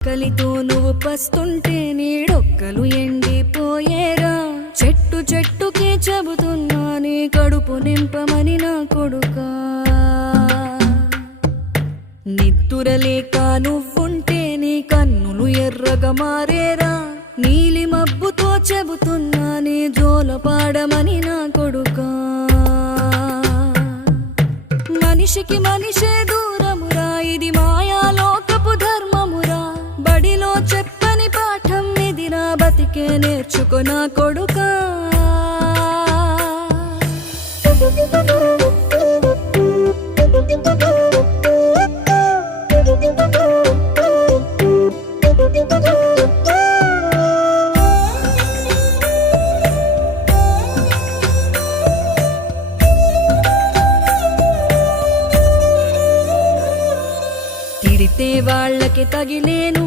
కలితో నువ్వు పస్తుంటే నీడొక్కలు ఎండిపోయేరా. చెట్టు చెట్టుకే చెబుతున్నా నీ కడుపు నింపమని నా కొడుకా. నిద్దురలేక నువ్వుంటే నీ కన్నులు ఎర్రగా మారేరా. నీలి మబ్బుతో చెబుతున్నా నీ జోల పాడమని నా కొడుకా. మనిషికి మనిషే దూరమురా, ఇది మాయాలోకపు ధర్మమురా. బడిలో చెప్పని పాఠం ఇదిరా, బతికే నేర్చుకో నా కొడుకా. తిడితే వాళ్ళకి తగిలేను,